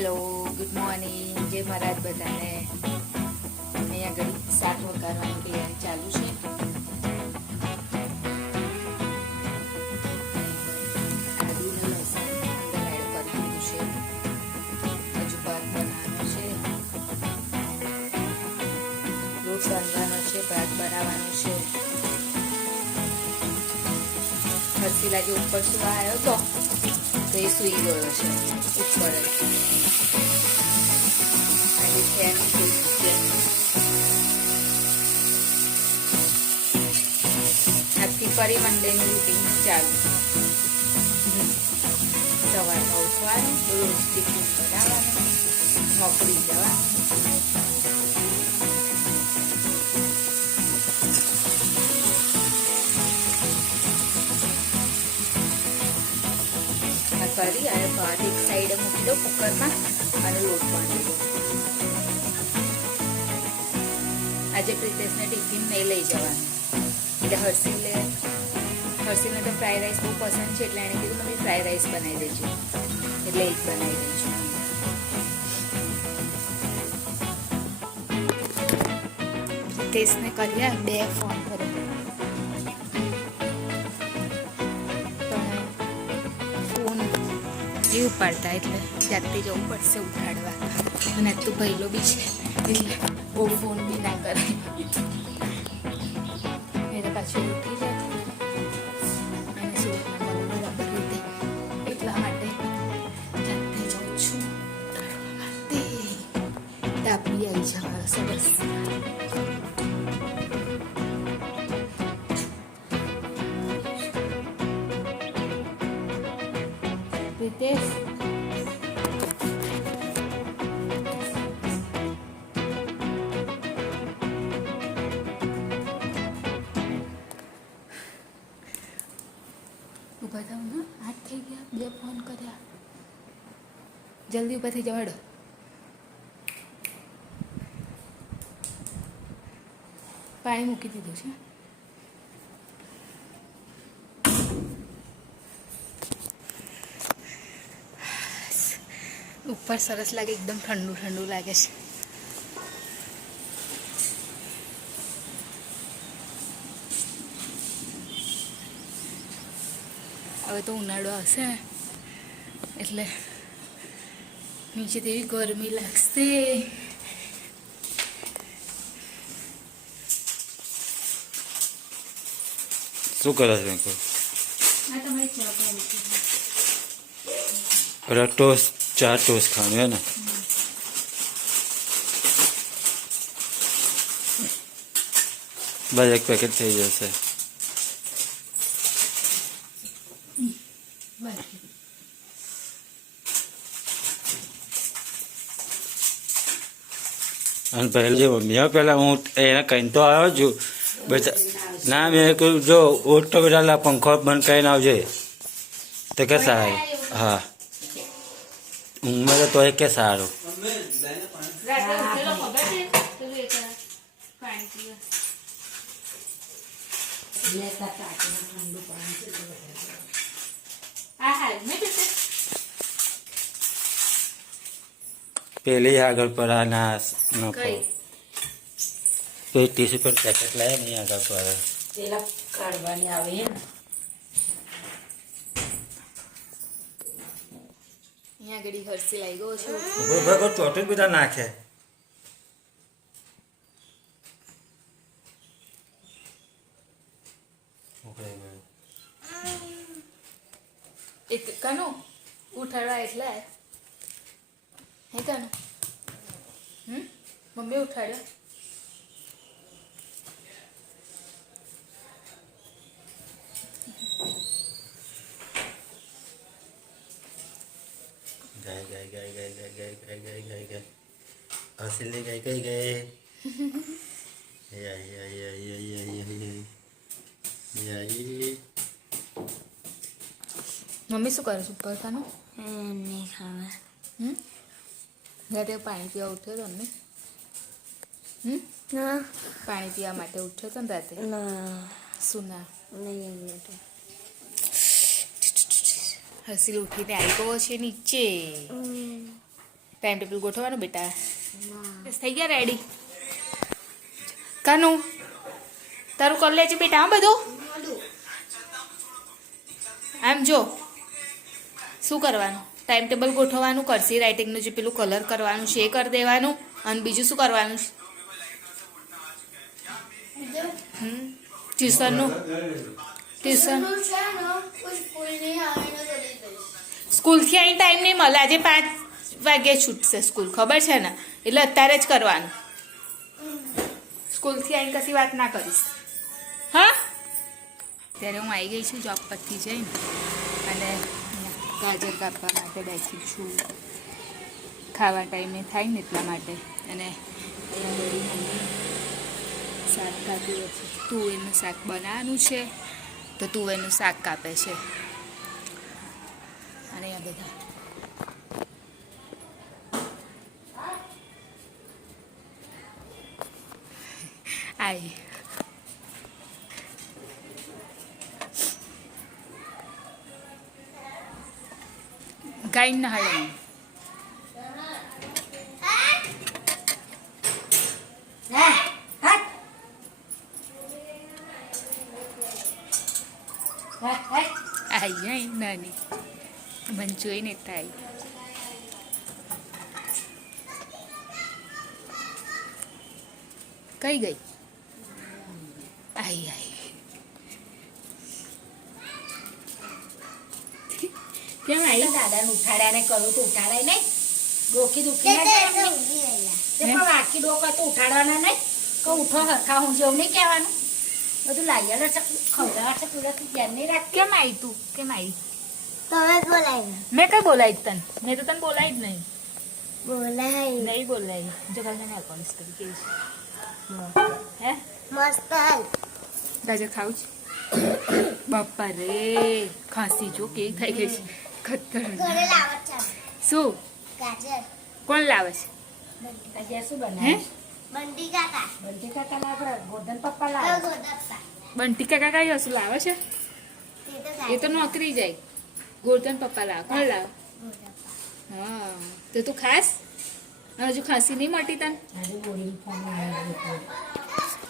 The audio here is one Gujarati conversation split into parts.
હેલો, ગુડ મોર્નિંગ, જય મહારાજ બધાને. અહીંયા આગળ શાક વઘારવાની તૈયારી ચાલુ છે. આદુ ને લસણ અંદર એડ કરી દીધું છે. હજુ ભાત બનાવવાનો છે, રોટ બાંધવાનો છે, ભાત બનાવવાનો છે. હરસી લાગે ઉપર સુવા આવ્યો તો એ સૂઈ ગયો છે ઉપર જ. આજે ફેન આજથી ફરી મંડેનું રૂટીન ચાલુ. સવારમાં ઉઠવાનું, રોજ ટિફિન બનાવવાનું, નોકરી જવાનું. કરી અને ભાત એક સાઈડે મૂકી દો કુકરમાં અને લોટ બાંધી દો. આજે પ્રિતેશને ટિફિન નહીં લઈ જવાનું એટલે હર્ષિલને તો ફ્રાઈડ રાઈસ બહુ પસંદ છે એટલે એણે કીધું મમ્મી ફ્રાઈડ રાઈસ બનાવી દેજો એટલે એક બનાવી દઈશું. પ્રિતેશને કર્યા 2 ફોન કર્યા એ ઉપાડતા એટલે જાતે જવું પડશે ઉઠાડવા. અને તું ભૈલો બી છે એટલે બહુ ફોન બી ના કરે એટલે પાછું ઉઠી જાય અને સુરતમાં મળવું બરાબર રીતે એટલા માટે જાતે જાઉં છું ઉઠાડવા માટે. તાપી આવી જવા સરસ. પ્રિતેશ ઉભા થાવ ને, 8 થઈ ગયા, 2 ફોન કર્યા, જલ્દી ઉભા થઈ જાવ. હેડો પાણી મૂકી દીધું છે. ઉપર સરસ લાગે, એકદમ ઠંડુ ઠંડુ લાગે છે. હવે તો ઉનાળો આવશે ને એટલે નીચે તેવી ગરમી લાગશે. શું કરે છે? ટોસ્ટ, 4 ટોસ્ટ ખાવાનું હે ને? બસ એક પેકેટ થઈ જશે. અને પહેલાં જે મમ્મી પહેલાં હું એને કહીને તો આવ્યો છું બધા. ના મેં કહ્યું જો ઓટ તો બધા પંખો બંધ કરીને આવજે તો કે સારું. હા ઊંઘમાં તો એ કે સારું. પેલી આગળ પર આ ના નખો તો ટીસુ પર પેકેટ લાવે નહીં આગળ પર પેલા કાઢવાની આવે ને. અહીંયા ઘડી હરસી લાગી ગયો છે. ભગો ચોટું બધા નાખે. એક કાનો ઉઠાડવા એટલે હે કાનો મમ્મી ઉઠાડ્યો. ગાય ગાય ગાય ગાય ગાય ગાય ગાય ગાય ગાય ગાય હસીલી ગાય કઈ ગઈ? મમ્મી શું કરે છે ઉપર કાનો? નહીં ખાવા. રાતે પાણી પીવા ઉઠ્યો તો ને? પાણી પીવા માટે ઉઠ્યો તો ને રાતે? શું ના નહીં. હસીલ ઉઠીને આવી ગયો છે નીચે. ટાઈમ ટેબલ ગોઠવવાનું બેટા. થઈ ગયા રેડી? કાનું તારું કરી લેજે બેટા. હા બધું આમ જો શું કરવાનું, ટાઈમ ટેબલ ગોઠવવાનું, કરસી રાઇટિંગનું જે પેલું કલર કરવાનું છે એ કરી દેવાનું. અને બીજું શું કરવાનું છે? ટ્યુશનનું ટ્યુશન સ્કૂલથી અહીં ટાઈમ નહીં મળે. આજે 5 વાગે છૂટશે સ્કૂલ, ખબર છે ને? એટલે અત્યારે જ કરવાનું. સ્કૂલથી અહીં કશી વાત ના કરીશ. હા, ત્યારે હું આવી ગઈ છું જોબ પરથી જઈને અને ગાજર કાપવા માટે બેસી છું. ખાવા ટાઈમે થાય ને એટલા માટે. અને શાક કાપ્યું છે, તુવેરનું શાક બનાવવાનું છે તો તુવેરનું શાક કાપે છે. અને આ બધા આઈ ગાય ના હાડે આઈ નાની મને જોઈને થાય. કઈ ગઈ? આઈ આઈ કેમ આવી? દાદાને ઉઠાડ્યા ને કહ્યું તો ઉઠાડાય નહીં. ડોકી દુખી ના જાય એમને. પણ આખી ડોકા તો ઉઠાડવાના નહીં. કહું ઉઠો હરખા હું જેવું નહીં કહેવાનું. બધું લાગ્યા છે ખવડાવા છે પૂરા તું ધ્યાન નહીં રાખ. કેમ આવી તું? કેમ આવી? તમે બોલાવી મેં કઈ બોલાવી તને? મેં તો તને બોલાવી જ નહીં. બોલાવી નહીં બોલાવી. જો કાલે મેં એકોન્સ કરી કેવી છે. હે મસ્ત ગાજર ખાવું છે? બાપા રે, ખાંસી જો કેવી થઈ ગઈ છે. ખતર. ઘરે લાવો ચાલ શું? ગાજર કોણ લાવે છે? આજે શું હે બનાવે? બંડી કાકા બંટી કાકા લાવે, ગોધન પપ્પા લાવે. ગોદપા બંટી કાકા કઈ હશું લાવે છે? તે તો એ તો નોકરી જાય. ગોરધન પપ્પા લાવે. કોણ લાવે? ગોદપા હા તો તું ખાસ? હજુ ખાંસી નહીં મટી તને? આજે બોડી ફોન લાવે.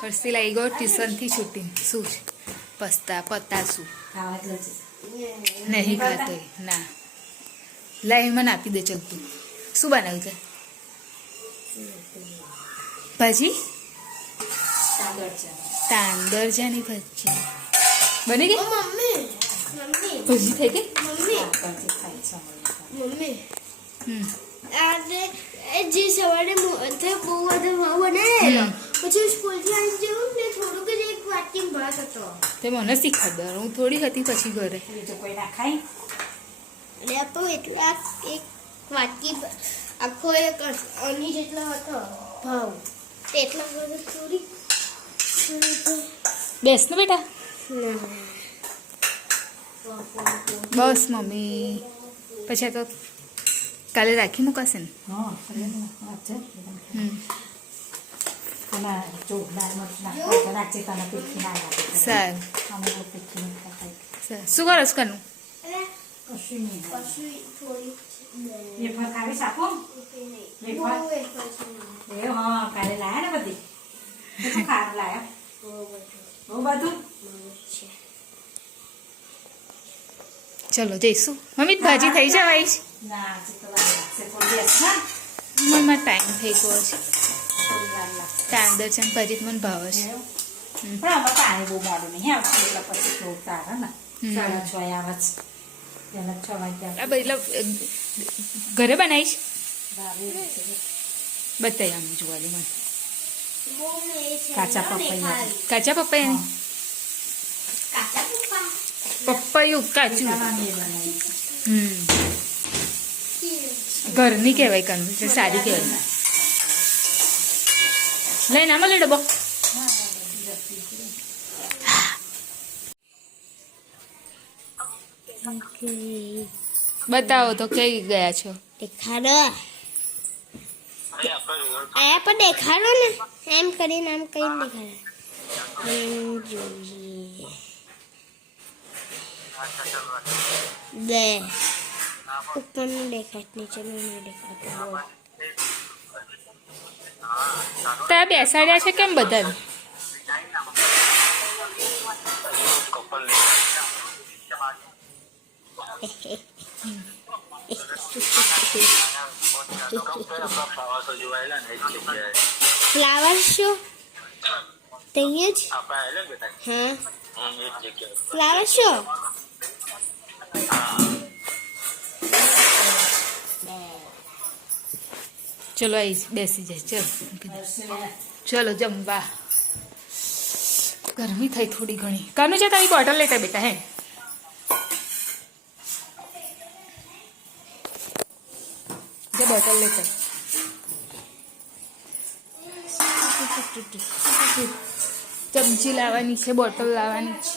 હર્ષી લાગી ગયો ટ્યુશનથી છૂટી. શું છે? પતાશું ખાવા જ લેજે. નહીં ખાતો એ. ના લાઈ મને આપી દે. ચલ તું શું બનાવ્યું છે? ભાજી? તાંદરજાની ભાજી બની ગઈ? મમ્મી ભાજી થઈ ગઈ? મમ્મી હમ આજે જે સવારે બહુ બધો ભાવ બનાવેલો પછી સ્કૂલથી આવી જેવું ને થોડુંક જ એક વાટકી ભાત હતો. તે મને શીખવાડ. હું થોડી હતી પછી ઘરે. બીજું કોઈ ના ખાય? અને આપો એટલે આ એક વાટકી આખો એક અની જેટલો હતો ભાવ તેટલા બધું થોડી બેસ ને બેટા. ના બસ મમ્મી. પછી આ તો કાલે રાખી મૂકાશે ને? હા છે. હમ આમાં ચોખદાર મરચ નાખવા નાખે તને તીખી ના લાગે. સારું અમે બહુ તીખી નહીં ખાતા. સારું. શું કરો છો કનું? કશું નહીં. પછી થોડી વેફર ખાવી સાપો? વેફર? એ હા કાલે લાયા ને બધી. શું ખાવાનું લાયા? બહુ બધું. ચલો જઈશું. મમ્મી ભાજી થઈ જવાય છે? ના હજી તો વાર લાગશે. થોડી દિવસ ના મનમાં ટાઈમ થઈ ગયો છે. થોડી વાર લાગશે. તાંદરજાની ભાજી તો મને ભાવે છે. એવું? પણ આમાં પાણી બહુ મોડું નહીં આવતું એટલે પછી થોડું તારે ને 6:30 આવે છે. પહેલા 6 વાગ્યા આ એટલે ઘરે બનાવીશ? ભાવે રીતે. બતાવી આમ જોવા દે મને. કાચા પપૈયા. કાચા પપૈયાની? કાચા પપ્પા પપૈયું કાચું. બનાવી છે. હમ ઘરની કહેવાય કનું એટલે સારી કહેવાય. લઈને આમાં લઈ ડબ્બો. બતાવો તો કઈ ગયા છો? દેખાડો આયા પર દેખાડો ને એમ કરીને આમ કઈ દેખાડો. જોઈએ બે ઉપરનું દેખાય નીચેનું નહીં દેખાતું. ત્યાં બેસાડ્યા છે કેમ બધા? ફ્લાવર શો તઈએ જ હા ફ્લાવર શો ચલો આઈ બેસી જાય. ચલો ચલો જમવા. ગરમી થઈ થોડી ઘણી. કાનું છે તારી બોટલ લેતા બેટા હે? જે બોટલ લેતા. ચમચી લાવવાની છે, બોટલ લાવવાની છે.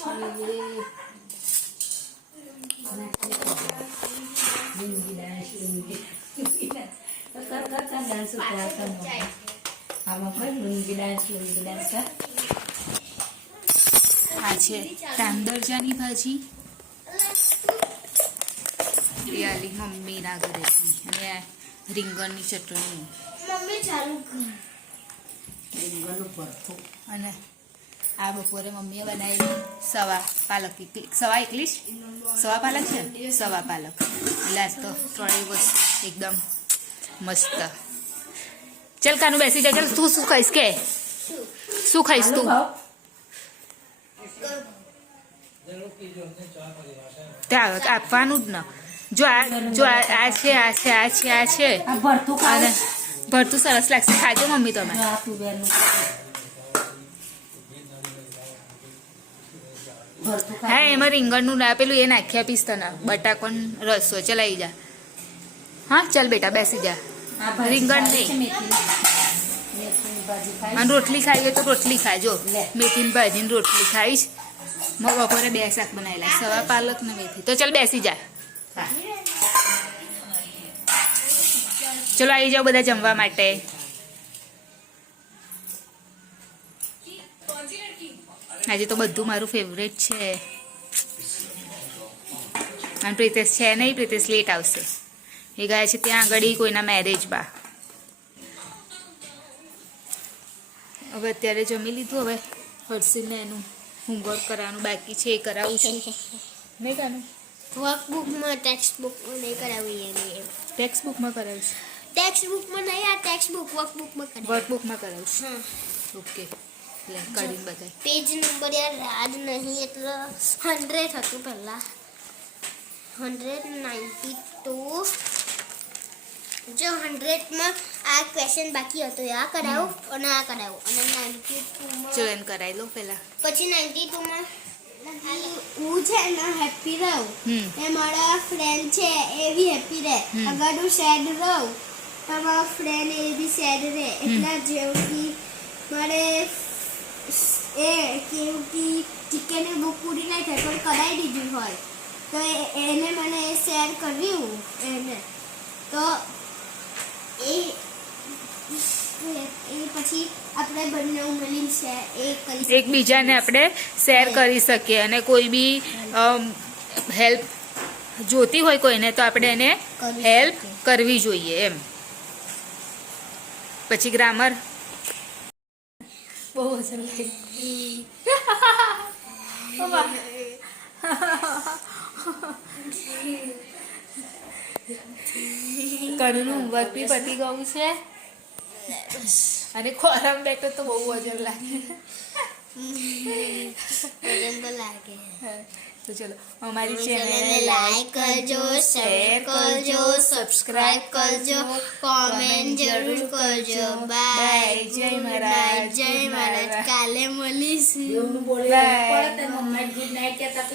આ છે તાંદરજાની ભાજી રિયાલી મમ્મીના ઘરેથી અને આ રીંગણની ચટણી મમ્મી ચાલુ અને આ બપોરે મમ્મીએ બનાવેલી સવા પાલક સવા એકલી સવા પાલક છે ને? સવા પાલક એટલે આજ તો ત્રણેય વસ્તુ એકદમ મસ્ત. ચાલ કાનું બેસી જાય. ચાલ તું શું ખાઈશ કે શું ખાઈશ તું? ત્યાં આપવાનું જ ને. જો આ છે આ છે આ છે આ છે અને ભરતું સરસ લાગશે. ખાજો મમ્મી તમે. હા એમાં રીંગણનું ના પેલું એ નાખી આપીશ તને બટાકોન રસો. ચલાવી જા. હા ચાલ બેટા બેસી જા. રીંગણ નહીં અને રોટલી ખાઈએ તો રોટલી ખાજો. મેથીની ભાજીની રોટલી ખાઈશ. બપોરે 2 શાક બનાવેલા સવા પાલક ને મેથી. તો ચાલ બેસી જા. ચલો આવી જાઓ બધા જમવા માટે. આજે તો બધું મારું ફેવરેટ છે. અને પ્રિતેશ છે નહીં. પ્રિતેશ લેટ આવશે. એ ગયા છે ત્યાં આગળ કોઈના મેરેજમાં. હવે અત્યારે જમી લીધું. હવે હર્ષિલને એનું હોમવર્ક કરવાનું બાકી છે એ કરાવું છું. નહીં કાનું વર્કબુકમાં ટેક્સ્ટ બુકમાં નહીં કરાવીએ નહીં. ટેક્સ્ટ બુકમાં કરાવીશ. ટેક્સ્ટ બુકમાં નહીં આ ટેક્સ્ટ બુક વર્કબુકમાં કરાવીએ. વર્કબુકમાં કરાવીશ. હા ઓકે લે કાઢીને બતાય. પેજ નંબર યાદ નહીં એટલે 100 હતું પહેલાં 192. જો 100માં આ ક્વેશ્ચન બાકી હતો આ કરાવું અને આ કરાવું અને 92માં ચલો એને કરાવી લો પહેલાં. પછી 92માં હું છે ને હેપી રહું એ મારા ફ્રેન્ડ છે એ બી હેપી રહે. અગર હું સેડ રહું તો મારા ફ્રેન્ડ એ બી સેડ રહે. એટલે જેવું કે મારે એ કેવું કે ચિકનની બુક પૂરી નહીં થાય પણ કરાવી દીધું હોય તો એને મને શેર કર્યું એને તો એ પછી આપણે બંને મળીને શેર એકબીજાને આપણે શેર કરી શકીએ. અને કોઈ બી હેલ્પ જોતી હોય કોઈને તો આપણે એને હેલ્પ કરવી જોઈએ એમ. પછી ગ્રામર બહુ અસર લાગી. કરુનું હોમવર્ક બી પતી ગયું છે અને ખોરામ બેઠો તો બહુ વજન લાગે. વજન તો લાગે. તો ચલો અમારી ચેનલને ચેનલને લાઈક કરજો, શેર કરજો, સબસ્ક્રાઇબ કરજો, કોમેન્ટ જરૂર કરજો. બાય. જય મહારાજ. જય મહારાજ. કાલે મળીશું. બાય. ગુડ નાઇટ કહેતા